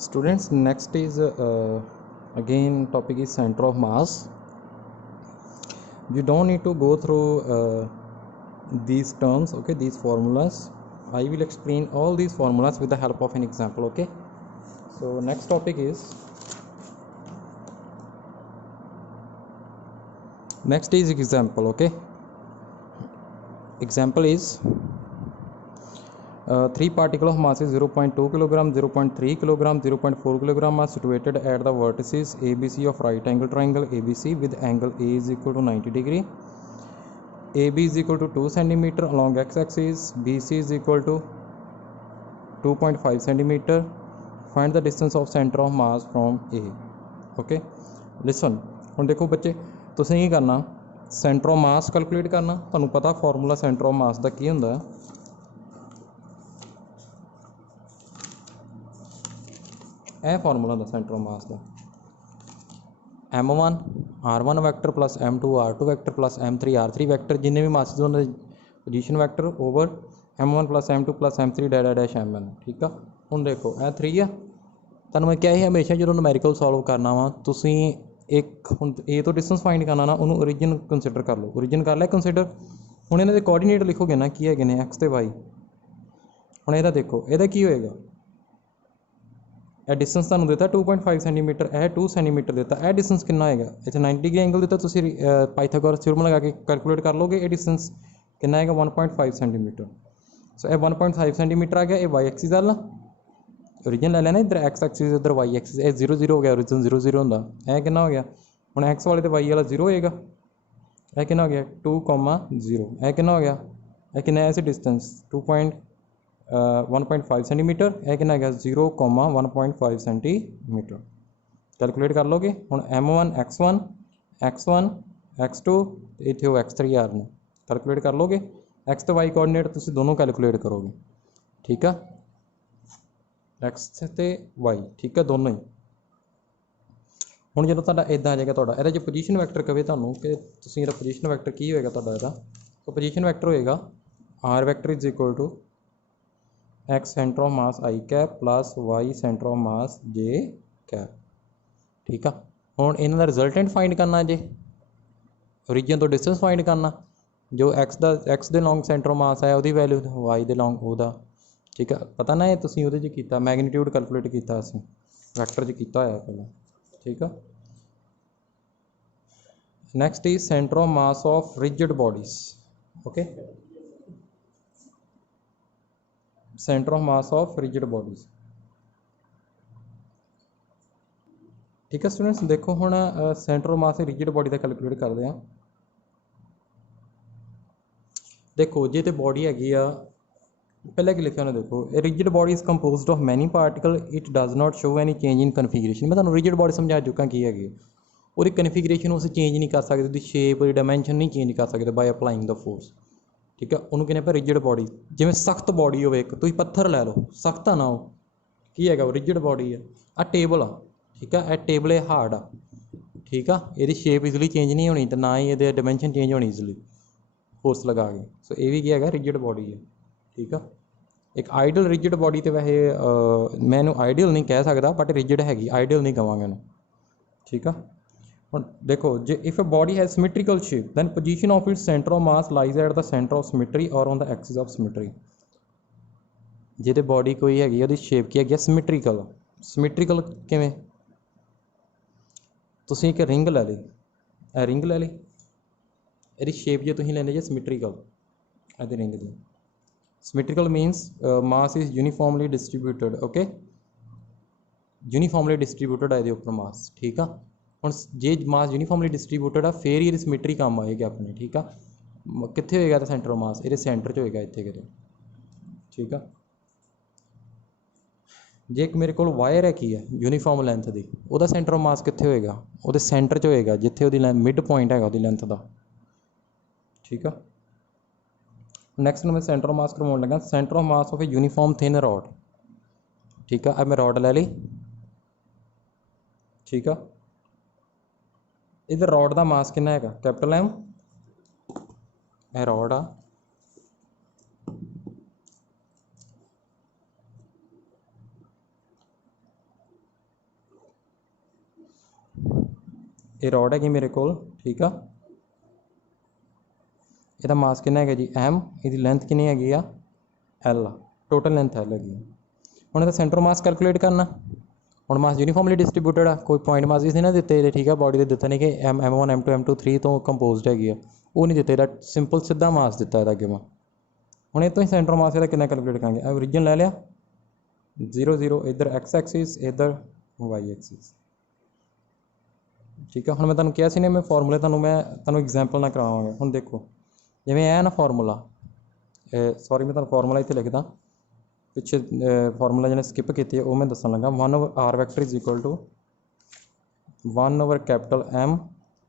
Students, next is again topic is center of mass. You don't need to go through these terms, okay, these formulas. I will explain all these formulas with the help of an example, okay. So next topic is example, okay. Example is three particle of mass is 0.2 kg, 0.3 kg, 0.4 kg are situated at the vertices ABC of right angle triangle ABC with angle A is equal to 90 degree. AB is equal to 2 cm along x-axis, BC is equal to 2.5 cm. Find the distance of center of mass from A. Okay, listen. ਹੁਣ देखो बच्चे, ਤੁਸੀਂ ਕੀ करना, centre of mass calculate करना। ਤੁਹਾਨੂੰ पता formula centre of mass ਦਾ ਕੀ ਹੁੰਦਾ, ਇਹ ਫਾਰਮੂਲਾ ਦਾ सेंटर ऑफ मास ਦਾ M1 R1 vector plus M2 R2 vector plus M3 R3 vector, ਜਿੰਨੇ ਵੀ ਮਾਸਿਸ ਉਹਨਾਂ ਦੇ position vector over M1 plus M2 plus M3 ਡੈਡਾ ਡੈਸ਼ MN। ਠੀਕ ਆ, ਹੁਣ ਦੇਖੋ ਇਹ 3 ਆ। ਤੁਹਾਨੂੰ ਮੈਂ ਕਿਹਾ ਸੀ ਹਮੇਸ਼ਾ ਜਦੋਂ ਨੂਮੈਰੀਕਲ ਸੋਲਵ ਕਰਨਾ ਵਾ ਤੁਸੀਂ ਇੱਕ ਹੁਣ A ਤੋਂ ਡਿਸਟੈਂਸ ਫਾਈਂਡ ਕਰਨਾ ਨਾ, ਉਹਨੂੰ ਓਰੀਜਨ ਕੰਸੀਡਰ ਕਰ ਲਓ। ਓਰੀਜਨ ਕਰ ਲਿਆ ਕੰਸੀਡਰ। ਹੁਣ ਇਹਨਾਂ ਦੇ ਕੋਆਰਡੀਨੇਟ ਲਿਖੋਗੇ ਨਾ ਕੀ ਹੈਗੇ ਨੇ X ਤੇ Y। ਹੁਣ ਇਹਦਾ ਦੇਖੋ, ਇਹਦਾ ਕੀ ਹੋਏਗਾ, ਇਹ ਡਿਸਟੈਂਸ ਤੁਹਾਨੂੰ ਦਿੱਤਾ 2.5 ਸੈਂਟੀਮੀਟਰ, ਇਹ 2 ਸੈਂਟੀਮੀਟਰ ਦਿੱਤਾ। ਇਹ ਡਿਸਟੈਂਸ ਕਿੰਨਾ ਹੋਏਗਾ, ਇੱਥੇ 90 ਡਿਗਰੀ ਐਂਗਲ ਦਿੱਤਾ, ਤੁਸੀਂ ਪਾਈਥਾਗੋਰਸ ਥਿਊਰਮ ਲਗਾ ਕੇ ਕੈਲਕੂਲੇਟ ਕਰ ਲਓਗੇ। ਇਹ ਡਿਸਟੈਂਸ ਕਿੰਨਾ ਆਏਗਾ 1.5 ਸੈਂਟੀਮੀਟਰ। ਸੋ ਇਹ 1.5 ਸੈਂਟੀਮੀਟਰ ਆ ਗਿਆ। ਇਹ ਵਾਈ ਐਕਸਿਸ ਵਾਲਾ ਓਰੀਜਨ ਲੈ ਲੈਣਾ, ਇੱਧਰ ਐਕਸ ਐਕਸਿਸ ਇੱਧਰ ਵਾਈ ਐਕਸਿਸ। ਇਹ 0 0 ਹੋ ਗਿਆ, ਓਰੀਜਨ 0 0 ਹੁੰਦਾ। ਇਹ ਕਿੰਨਾ ਹੋ ਗਿਆ, ਹੁਣ ਐਕਸ ਵਾਲੇ ਤੇ ਵਾਈ ਵਾਲਾ 0 ਹੋਏਗਾ। ਇਹ ਕਿੰਨਾ ਹੋ ਗਿਆ 2,0। ਇਹ ਕਿੰਨਾ ਹੋ ਗਿਆ, ਇਹ ਕਿੰਨਾ ਹੈ ਸੀ ਡਿਸਟੈਂਸ 1.5 ਸੈਂਟੀਮੀਟਰ। ਇਹ ਕਿੰਨਾ ਹੈਗਾ 0,1.5 ਸੈਂਟੀਮੀਟਰ। ਕੈਲਕੂਲੇਟ ਕਰ ਲਓਗੇ। ਹੁਣ M1 X1 X1 X2 ਅਤੇ ਇੱਥੇ ਉਹ X3 R ਨੇ। ਕੈਲਕੂਲੇਟ ਕਰ ਲਓਗੇ। X ਅਤੇ Y ਕੋਆਰਡੀਨੇਟ ਤੁਸੀਂ ਦੋਨੋਂ ਕੈਲਕੂਲੇਟ ਕਰੋਗੇ। ਠੀਕ ਆ, X ਅਤੇ Y, ਠੀਕ ਆ, ਦੋਨੋਂ ਹੀ। ਹੁਣ ਜਦੋਂ ਤੁਹਾਡਾ ਇੱਦਾਂ ਆ ਜਾਏਗਾ, ਤੁਹਾਡਾ ਇਹਦਾ ਜੇ ਪੋਜੀਸ਼ਨ ਵੈਕਟਰ ਕਵੇ ਤੁਹਾਨੂੰ ਕਿ ਤੁਸੀਂ ਇਹਦਾ ਪੋਜੀਸ਼ਨ ਵੈਕਟਰ ਕੀ ਹੋਏਗਾ ਤੁਹਾਡਾ, ਇਹਦਾ ਪੋਜੀਸ਼ਨ ਵੈਕਟਰ ਹੋਏਗਾ R vector is equal to X centre of mass I cap plus Y centre of mass J cap. ठीक है, ਹੁਣ ਇਹਨਾਂ ਦਾ ਰਿਜ਼ਲਟੈਂਟ ਫਾਈਂਡ ਕਰਨਾ ਜੇ ਓਰੀਜਨ ਤੋਂ ਡਿਸਟੈਂਸ ਫਾਈਂਡ ਕਰਨਾ। ਜੋ X ਦੇ ਲੌਂਗ ਸੈਂਟਰ ਆਫ ਮਾਸ ਹੈ ਉਹਦੀ ਵੈਲਿਊ Y ਦੇ ਲੌਂਗ ਉਹਦਾ। ਠੀਕ ਹੈ, ਪਤਾ ਨਾ ਇਹ ਤੁਸੀਂ ਉਹਦੇ 'ਚ ਕੀਤਾ, ਮੈਗਨੀਟਿਊਡ ਕੈਲਕੂਲੇਟ ਕੀਤਾ ਅਸੀਂ ਵੈਕਟਰ 'ਚ ਕੀਤਾ ਹੋਇਆ ਪਹਿਲਾਂ। ਠੀਕ ਆ, next is centre of mass of rigid bodies. Okay, centre of mass of rigid bodies. ठीक है स्टूडेंट्स, देखो हुण centre of mass rigid body का कैलकुलेट करते हैं। देखो जे तो बॉडी हैगी आ, पहले कि लिखा उन्हें देखो, rigid body is composed of many particle, it does not show any change in configuration. मैं तुहानूं रिजिड बॉडी समझा चुका की हैगी, और कन्फिगरेशन उस चेंज नहीं कर सकते, उसकी शेप डायमेंशन नहीं चेंज कर सकते बाय अप्लाइंग द फोर्स। ठीक है, उन्होंने कहने पर रिजिड बॉडी। जिमें सख्त बॉडी हो, एक तुम पत्थर लै लो, सख्त आ ना हो की है, रिजिड बॉडी है। आ टेबल आ, ठीक है, यह टेबल है हार्ड आ। ठीक है, ये शेप ईजिली चेंज नहीं होनी, तो ना ही ये डायमेंशन चेंज होनी ईजिली फोर्स लगा के। सो ये भी क्या है, रिजिड बॉडी है। ठीक है, एक आइडियल रिजिड बॉडी तो वैसे मैं इन्हूं आइडियल नहीं कह सकता, बट रिजिड हैगी, आइडियल नहीं कहांगा इन्हूं। ठीक है, देखो जे if a body has symmetrical shape then position of its centre of mass lies at the centre of symmetry और on the axis of symmetry. जे तो बॉडी कोई हैगी उसकी शेप की है सिमेट्रिकल। सिमेट्रिकल किवें, तुसीं एक रिंग लै ली, रिंग लै ली, इसकी शेप जो तुसीं लैंदे जे सिमेट्रिकल, इहदी रिंग दी। Symmetrical means mass is uniformly distributed. Okay, uniformly distributed है इहदे उपर मास। ठीक है, ਹੁਣ ਜੇ ਮਾਸ ਯੂਨੀਫਾਰਮਲੀ ਡਿਸਟਰੀਬਿਊਟਡ ਆ ਫਿਰ ਹੀ ਇਹਦੀ ਸਿਮੈਟਰੀ ਕੰਮ ਆਏਗੀ ਆਪਣੀ। ਠੀਕ ਆ, ਕਿੱਥੇ ਹੋਏਗਾ ਤਾਂ ਸੈਂਟਰ ਆਫ ਮਾਸ ਇਹਦੇ ਸੈਂਟਰ 'ਚ ਹੋਏਗਾ, ਇੱਥੇ ਕਿਤੇ। ਠੀਕ ਆ, ਜੇ ਇੱਕ ਮੇਰੇ ਕੋਲ ਵਾਇਰ ਹੈ ਕੀ ਹੈ ਯੂਨੀਫਾਰਮ ਲੈਂਥ ਦੀ, ਉਹਦਾ ਸੈਂਟਰ ਆਫ ਮਾਸ ਕਿੱਥੇ ਹੋਏਗਾ, ਉਹਦੇ ਸੈਂਟਰ 'ਚ ਹੋਏਗਾ, ਜਿੱਥੇ ਉਹਦੀ ਮਿਡ ਪੁਆਇੰਟ ਹੈਗਾ ਉਹਦੀ ਲੈਂਥ ਦਾ। ਠੀਕ ਆ, ਨੈਕਸਟ ਮੈਂ ਸੈਂਟਰ ਆਫ ਮਾਸ ਕਰਵਾਉਣ ਲੱਗਾ, centre of mass of a uniform thin rod. ਠੀਕ ਆ, ਆ ਮੈਂ ਰॉड ਲੈ ਲਈ। ठीक आ, इधर रॉड का मास कितना है, कैपिटल M। रॉड आ, ये रॉड हैगी मेरे को, ठीक आ। ਇਹਦਾ ਮਾਸ ਕਿੰਨਾ ਹੈਗਾ ਜੀ m, ਇਹਦੀ ਲੈਂਥ ਕਿੰਨੀ ਹੈਗੀ ਆ l, ਟੋਟਲ ਲੈਂਥ l ਹੈਗੀ। ਹੁਣ ਇਹਦਾ ਸੈਂਟਰ ਮਾਸ ਕੈਲਕੂਲੇਟ ਕਰਨਾ। ਹੁਣ ਮਾਸ ਯੂਨੀਫਾਰਮਲੀ ਡਿਸਟਰੀਬਿਊਟਡ ਆ, ਕੋਈ ਪੁਆਇੰਟ ਮਾਸ ਨਹੀਂ ਨਾ ਦਿੱਤੇ ਇਹਦੇ, ਠੀਕ ਆ। ਬॉडी ਦੇ ਦਿੱਤੇ ਨੇ ਕਿ m1 m2 m2 3 ਤੋਂ ਕੰਪੋਜ਼ਡ ਹੈਗੀ ਆ, ਉਹ ਨਹੀਂ ਦਿੱਤੇ। ਇਹਦਾ ਸਿੰਪਲ ਸਿੱਧਾ ਮਾਸ ਦਿੱਤਾ ਇਹਦਾ ਅੱਗੇ। ਹੁਣ ਇਹ ਤੋਂ ਹੀ ਸੈਂਟਰ ਮਾਸ ਇਹਦਾ ਕਿੰਨਾ ਕੈਲਕੂਲੇਟ ਕਰਾਂਗੇ। ਓਰੀਜਨ ਲੈ ਲਿਆ 0 0, ਇੱਧਰ x ਐਕਸਿਸ, ਇੱਧਰ y ਐਕਸਿਸ, ठीक है। ਹੁਣ मैं ਤੁਹਾਨੂੰ ਕਿਹਾ ਸੀ ਨੇ ਮੈਂ ਫਾਰਮੂਲੇ ਤੁਹਾਨੂੰ ਐਗਜ਼ਾਮਪਲ ਨਾਲ ਕਰਾਵਾਂਗਾ। ਹੁਣ ਦੇਖੋ ਜਿਵੇਂ ਇਹ ਨਾ ਫਾਰਮੂਲਾ, ਸੌਰੀ ਮੈਂ ਤੁਹਾਨੂੰ ਫਾਰਮੂਲਾ ਇੱਥੇ ਲਿਖਦਾ, ਪਿੱਛੇ ਫਾਰਮੂਲਾ ਜਿਹਨੇ ਸਕਿਪ ਕੀਤੀ ਉਹ ਮੈਂ ਦੱਸਣ ਲੱਗਾ। 1/r vector is equal to 1/M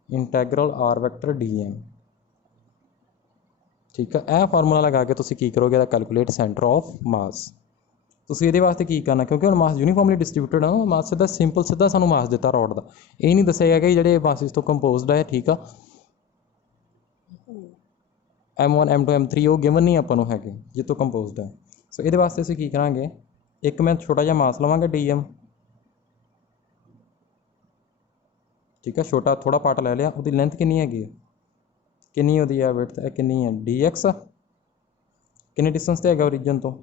integral r vector dm, ठीक है। ਇਹ ਫਾਰਮੂਲਾ ਲਗਾ ਕੇ ਤੁਸੀਂ ਕੀ ਕਰੋਗੇ, ਇਹਦਾ ਕੈਲਕੂਲੇਟ ਸੈਂਟਰ ਆਫ ਮਾਸ। ਤੁਸੀਂ ਇਹਦੇ ਵਾਸਤੇ ਕੀ ਕਰਨਾ, ਕਿਉਂਕਿ ਹੁਣ ਮਾਸ ਯੂਨੀਫਾਰਮਲੀ ਡਿਸਟਰੀਬਿਊਟਡ ਆ, ਮਾਸ ਸਿੱਧਾ ਸਿੰਪਲ ਸਿੱਧਾ ਸਾਨੂੰ ਮਾਸ ਦਿੱਤਾ ਰੋਡ ਦਾ। ਇਹ ਨਹੀਂ ਦੱਸਿਆ ਗਿਆ ਕਿ ਜਿਹੜੇ ਮਾਸਿਸ ਤੋਂ ਕੰਪੋਜ਼ਡ ਹੈ, ਠੀਕ ਆ। m1 m2 m3 ਉਹ ਗਿਵਨ ਨਹੀਂ ਆਪਾਂ ਨੂੰ ਹੈਗੇ ਜਿਹ ਤੋਂ ਕੰਪੋਜ਼ਡ ਹੈ। ਸੋ ਇਹਦੇ ਵਾਸਤੇ ਅਸੀਂ ਕੀ ਕਰਾਂਗੇ, ਇੱਕ ਮੈਂ ਛੋਟਾ ਜਿਹਾ ਮਾਸ ਲਵਾਂਗਾ dm, ਠੀਕ ਆ। ਛੋਟਾ ਥੋੜਾ ਪਾਰਟ ਲੈ ਲਿਆ, ਉਹਦੀ ਲੈਂਥ ਕਿੰਨੀ ਹੈਗੀ ਹੈ, ਕਿੰਨੀ ਉਹਦੀ ਹੈ ਵਿਡਥ, ਇਹ ਕਿੰਨੀ ਹੈ dx, ਕਿੰਨੇ ਡਿਸਟੈਂਸ 'ਤੇ ਹੈਗਾ ਓਰੀਜਨ ਤੋਂ,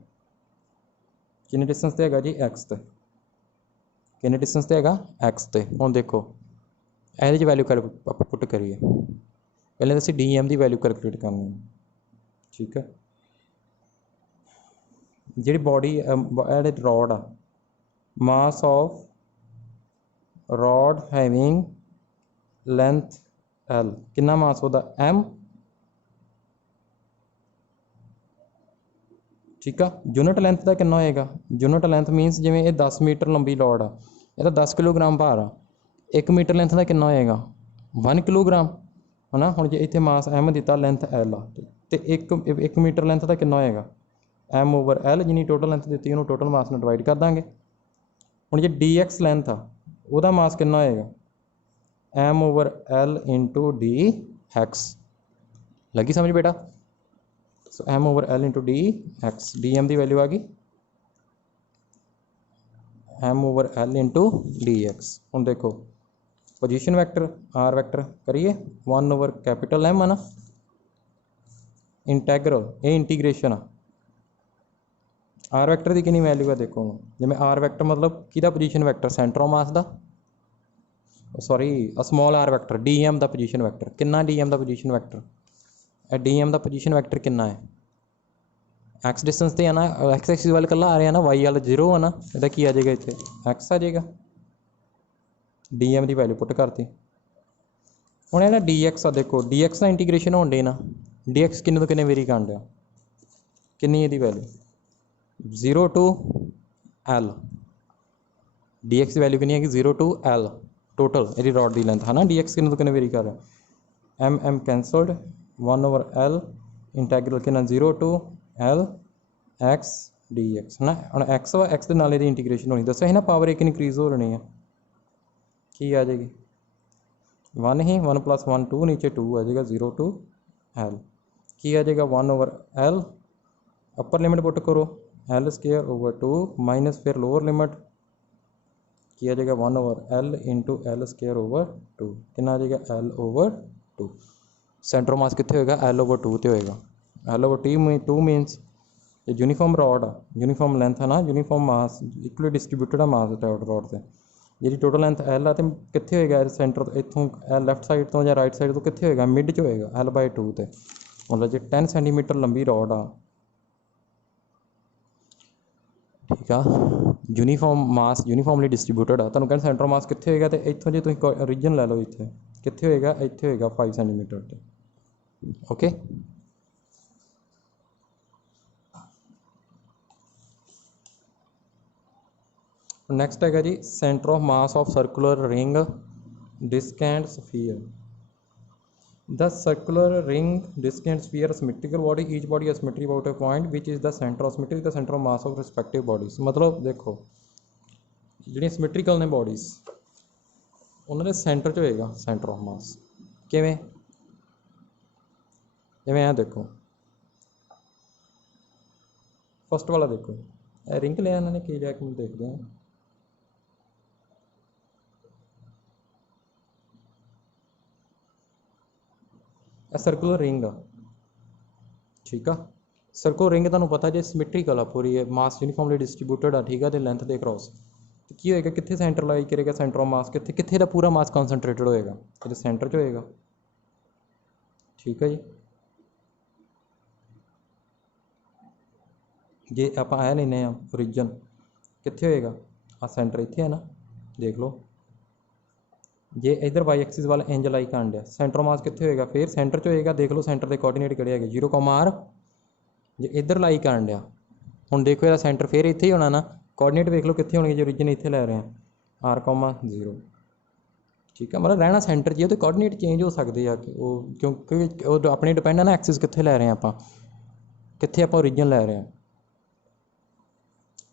किन्ने डिस्टेंस ते हैगा जी x ते, किन्ने डिस्टेंस ते हैगा x ते। हुण देखो ਇਹਦੀ वैल्यू कर ਆਪਾਂ पुट करिए, पहले तो डी एम की वैल्यू कैलकुलेट करनी है, ठीक है। जी बॉडी रॉड आ, mass of rod having length l, कितना मास होता m, ठीक है। यूनिट लेंथ का कितना होएगा, यूनिट लेंथ मीनस जिमें ये 10 मीटर लंबी लॉड आ, यह 10 किलोग्राम भार आ, 1 मीटर लेंथ का कितना होएगा 1 किलोग्राम, है ना। हुण जे इत्थे मास m दिता, लेंथ l आ, तो 1 मीटर लेंथ का कितना होएगा m/l, जिन्नी टोटल लेंथ दी उन्होंने टोटल मास में डिवाइड कर देंगे। हुण जे dx लेंथ आ, उहदा मास कितना होएगा m/l इंटू dx, लगी समझ बेटा। सो m/l इंटू dx, dm की वैल्यू आ गई m/l इंटू dx। हम देखो पोजीशन वैक्टर r वैक्टर करिए 1/M है ना, इंटैग्रल ये इंटीग्रेशन r वैक्टर की कितनी वैल्यू है देखो। जिवें r वैक्टर मतलब किहदा position vector, centre of mass का, sorry small r vector dm का पोजीशन वैक्टर, कितना dm का पोजीशन वैक्टर, डी एम का पोजीशन वैक्टर कितना है, एक्स डिस्टेंस तो है ना, एक्स एक्सिस वाल कला आ रहा है ना, वाई वाल 0 है ना, यदा की आ जाएगा इतने एक्स आ जाएगा। डी एम की वैल्यू पुट करती। हूँ है ना डी एक्स आ, देखो डी एक्स का इंटीग्रेशन होने ना, डी एक्स किन्ने तो किन्ने वेरी कर दिया, किन्नी ये value 0 to l, D x की वैल्यू कितनी है 0 to l टोटल ये रॉड की लेंथ है ना। डी एक्स किन्ने तो किन्ने वेरी कर रहा, m कैंसल्ड 1/l इंटैग्रल कितना 0 to l x dx है ना। हम x वा x के नाल दी इंटीग्रेशन होनी, दसो है ना पावर एक इनक्रीज हो रही है, की आ जाएगी 1 ही 1 + 1 2, नीचे 2 आ जाएगा 0 to l, की आ जाएगा 1/l, अपर लिमिट पुट करो l² / 2 माइनस फिर लोअर लिमिट की आ जाएगा 1/l इंटू l²/2, कितना आ जाएगा l/2। सेंटर मास कितने होएगा l/2 ते होएगा, l/2 मीनस ये यूनीफॉर्म रॉड आ, यूनीफॉर्म लेंथ है ना, यूनीफॉर्म मास इक्वली डिस्ट्रीब्यूटेड है मास रॉड से, जी टोटल लेंथ l आ, तो कितने होएगा सेंटर इतों लैफ्ट साइड तो या राइट साइड तो कितने होएगा मिड च होएगा l/2 ते, मतलब जो 10 सेंटीमीटर लंबी रॉड आ, ठीक है। यूनीफॉर्म मास यूनीफॉर्मली डिस्ट्रीब्यूटेड आ, तुहानूं कहना सेंटर मास कितने होएगा, तो इतों जो तुम ओरिजिन लै लो इतने कितने होएगा, इतने होएगा 5 सेंटीमीटर ते, ओके। नैक्सट है जी centre of mass of circular ring disc and sphere. The circular ring disc and sphere symmetrical body, each body है symmetry about a point which is the centre of symmetry, the centre of mass of respective bodies. मतलब देखो जी symmetrical ने bodies उन्होंने centre च होएगा centre of मास, किवें जिवें देखो फस्ट वाला देखो रिंग लिया इन्होंने की लिया, कि देखते हैं सर्कुलर रिंग आ, ठीक आ। सर्कुलर रिंग तुहानूं पता जे सिमेट्रिकल आ पूरी, मास यूनीफॉर्मली डिस्ट्रीब्यूटेड आ, ठीक है, तो लेंथ दे क्रॉस तो की होएगा, कित्थे सेंट्रलाइज करेगा सेंटर ऑफ मास, कित्थे कित्थे दा पूरा मास कॉन्सनट्रेटेड होएगा, तो सेंटर च होएगा, ठीक है जी। जे आप ऐ लेने ओरिजन कित्थे होएगा, आ सेंटर इत्थे है ना, देख लो। जे इधर वाई एक्सिस वाला इंज लाई करन दिया, सेंटर ऑफ मास कित्थे होएगा, फिर सेंटर च होएगा, देख लो सेंटर के कोआर्डिनेट किहड़े हैगे 0, जे इधर लाई करन दिया हुण देखो ਇਹਦਾ सेंटर फिर इत्थे ही होना ना, कोआर्डिनेट देख लो कित्थे होणगे, जो ओरिजिन इत्थे लै रहे हैं R, 0, ठीक है। मतलब रहना सेंटर 'ਚ तो कोआर्डिनेट चेंज हो सकते हैं कि वो, क्योंकि वो अपने डिपेंड है ना एक्सिस कित्थे लै रहे हैं आप, कित्थे आप ओरिजिन लै रहे हैं।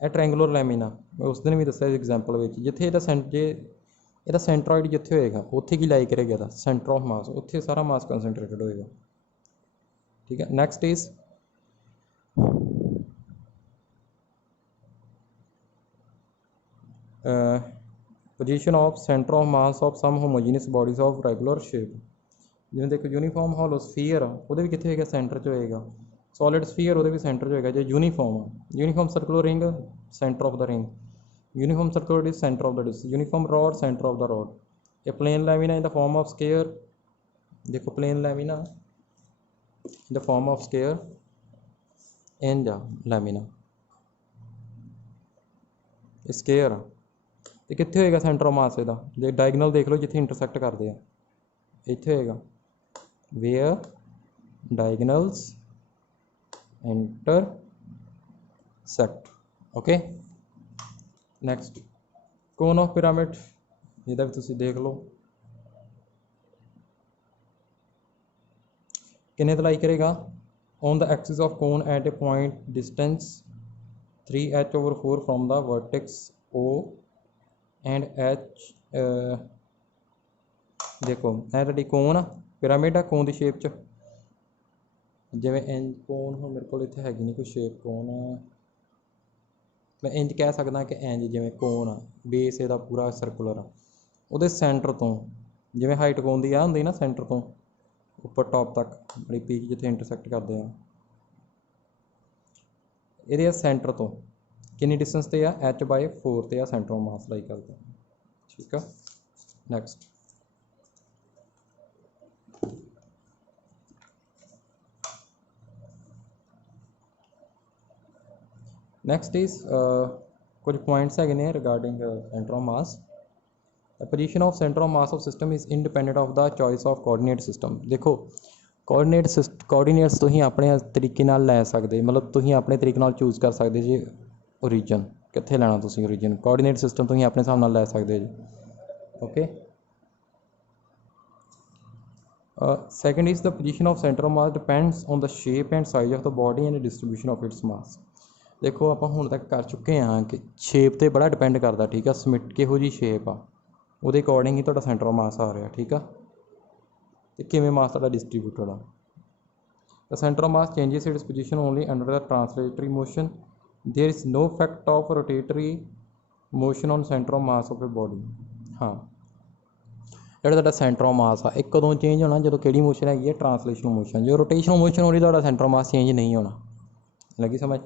ਇਹ ट्रायंगुलर लैमिना मैं उस दिन भी दस्सिया एग्जाम्पल में, जिथे ਇਹਦਾ जे ਇਹਦਾ सेंट्रॉइड जिथे होएगा उत्थे की लाई करेगा, ਇਹਦਾ सेंटर ऑफ मास उत्थे सारा मास कंसनट्रेटेड होएगा, ठीक है। Next is position of centre of mass of some homogeneous bodies of regular shape, जिवें देखो यूनीफॉर्म होलो स्फीयर ਉਹਦੇ ਵੀ ਕਿੱਥੇ ਹੋਏਗਾ, सेंटर 'ਚ ਹੋਏਗਾ। सॉलिड स्फीयर ਉਹਦੇ ਵੀ सेंटर 'ਚ ਹੋਏਗਾ। ਜੇ uniform circular ring centre of the ring, uniform circular disc centre of the disc, uniform rod centre of the rod. ये plane lamina in the form of square, देखो plane lamina in the form of square in the lamina square तो कित्थे होएगा centre of मास ਇਹਦਾ, ਜੇ diagonal देख लो जिथे इंटरसैक्ट करते हैं इत्थे होएगा, where diagonals intersect, okay. Next cone of pyramid, ਇਹਦਾ भी तुसीं देख लो किन्ने दी लाई करेगा, on the axis of cone at a point distance 3h/4 from the vertex O and H, देखो ਇਹ ਤੁਹਾਡੀ ਕੋਨ ਆ, पिरामिड आ कोन की शेप च, जिवें इंज कोन हुण मेरे कोल इत्थे हैगी नहीं कोई शेप कोन, मैं इंज कह सकदा कि इंज जिवें कोन आ, बेस इहदा पूरा सर्कुलर आ, ਉਹਦੇ सेंटर तो जिवें हाइट कोन दी आ हुंदी ना, सेंटर तो उपर टॉप तक बड़ी पीक जिथे इंटरसैक्ट करते हैं, ये सेंटर तो कितनी डिस्टेंस ते आ H/4 ते आ सेंटर ऑफ मास लाई करता, ठीक है। नैक्सट नैक्सट इज कुछ पॉइंट्स है regarding centre of mass. The position of centre of mass of system is independent of the choice of coordinate system. देखो कोआर्डिनेट्स तुसीं अपने तरीके नाल लै सकदे, मतलब तुसीं अपने तरीके नाल चूज कर सकदे जी ओरिजिन कित्थे लैना, तुसीं ओरिजिन कोआर्डिनेट सिस्टम तुसीं अपने हिसाब नाल लै सकदे जी, okay. Second is the position of centre of mass depends on the shape and size of the body and distribution of its mass. देखो आप हुण तक कर चुके हैं कि शेप तो बड़ा डिपेंड करता, ठीक है, समिट किहो जी शेप आ ਉਹਦੇ अकॉर्डिंग ही तुहाडा सेंटर ऑफ मास आ रहा, ठीक है, तो किवें मास तुहाडा डिस्ट्रीब्यूटेड आ। The centre of mass changes its position only under the translatory motion, there is no effect of rotatory motion on centre of mass of a body. हाँ, ਜਿਹੜਾ ਤੁਹਾਡਾ सेंटर ऑफ मास आ एक कदों चेंज होना, जो कि मोशन हैगी है ट्रांसलेशनल मोशन, जो रोटेशनल मोशन हो रही तुहाडा सेंटर ऑफ मास चेंज नहीं होना, लगी समझ।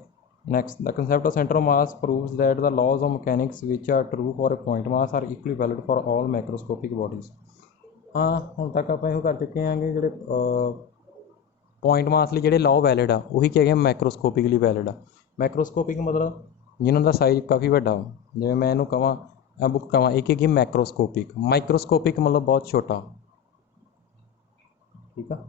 Next, the concept of center of mass proves that the laws of mechanics which are true for a point mass are equally valid for all macroscopic bodies। हाँ, ਹੁਣ तक ਆਪਾਂ ਇਹੋ ਕਰ ਚੁੱਕੇ ਹਾਂ ਕਿ ਜਿਹੜੇ पॉइंट मास ਲਈ ਜਿਹੜੇ ਲਾਅ ਵੈਲਿਡ ਆ ਉਹੀ ਕੀ ਹੈਗੇ ਮੈਕਰੋਸਕੋਪਿਕ ਲਈ ਵੈਲਿਡ ਆ। ਮੈਕਰੋਸਕੋਪਿਕ ਮਤਲਬ ਜਿਨ੍ਹਾਂ ਦਾ ਸਾਈਜ਼ ਕਾਫੀ ਵੱਡਾ, ਜਿਵੇਂ ਮੈਂ ਇਹਨੂੰ ਕਹਾਂ ਇਹ ਬੁੱਕ ਕਹਾਂ ਇੱਕ ਹੈਗੀ ਮੈਕਰੋਸਕੋਪਿਕ, ਮਾਈਕਰੋਸਕੋਪਿਕ ਮਤਲਬ ਬਹੁਤ ਛੋਟਾ, ਠੀਕ ਆ।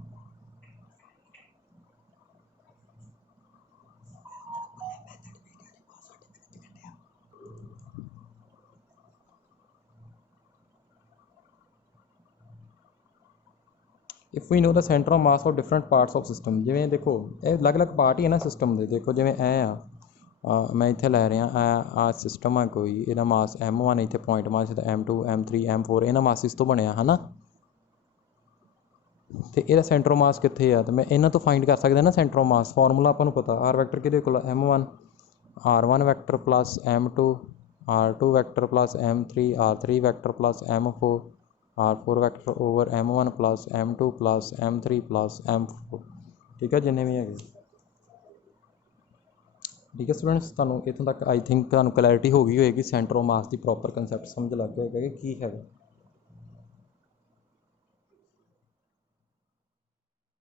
If we know the centre of mass of different parts of system, जिवें देखो ये अलग अलग पार्ट ही है ना सिस्टम के, देखो जिवें ऐ आ मैं इत्थे लै रहा आ सिस्टम है कोई, इहदा मास M1 इत्थे point mass M2 M3 M4 इन्हां मासिस तो बनया है ना, तो इहदा सेंटर ऑफ मास कित्थे आ, तो मैं इन्हां तो फाइंड कर सकदा ना सेंटर ऑफ मास। फार्मूला आपां नूं पता R वैक्टर किहदे कोल M1 R1 vector plus M2 R2 vector plus M3 R3 vector plus M4 R4 vector over M1 plus M2 plus M3 plus M4, ਠੀਕ ਹੈ, ਜਿੰਨੇ ਵੀ ਹੈਗੇ। ਠੀਕ ਹੈ ਸਟੂਡੈਂਟਸ, ਤੁਹਾਨੂੰ ਇੱਥੋਂ ਤੱਕ ਆਈ ਥਿੰਕ ਤੁਹਾਨੂੰ ਕਲੈਰਿਟੀ ਹੋ ਗਈ ਹੋਏਗੀ, centre of mass the proper concept ਸਮਝ ਲੱਗ ਗਿਆ ਹੋਏਗਾ ਕਿ ਕੀ ਹੈਗਾ।